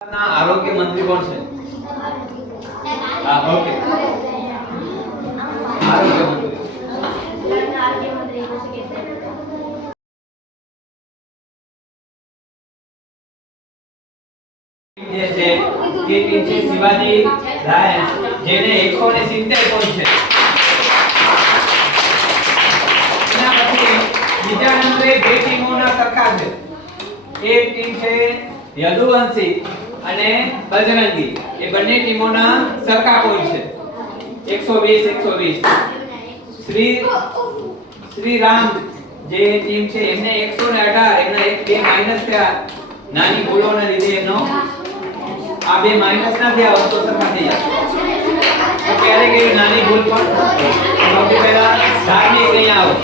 ના આરોગ્ય મંત્રી કોણ છે? હા, ઓકે. આરોગ્ય મંત્રી જે છે એ ટીમ છે શિવાજી રાયન્સ, જેને 170 પોઈન્ટ છે. એના પછી બીજા નંબરે બે ટીમોના સરખા છે. એક ટીમ છે યદુવંશી અને બજરંગી. એ બંને ટીમોના સરખા પોઈન્ટ છે 120. શ્રી રામ જે ટીમ છે એમને 118, એમના એક બે માઈનસ થયા નાની ભૂલોના લીધે. એનો આ બે માઈનસ ના થયા હોત તો સરખા થઈ જાય. તો ક્યારેક એવી નાની ભૂલ પણ સૌથી પહેલા ધાર્મિક અહીંયા આવો.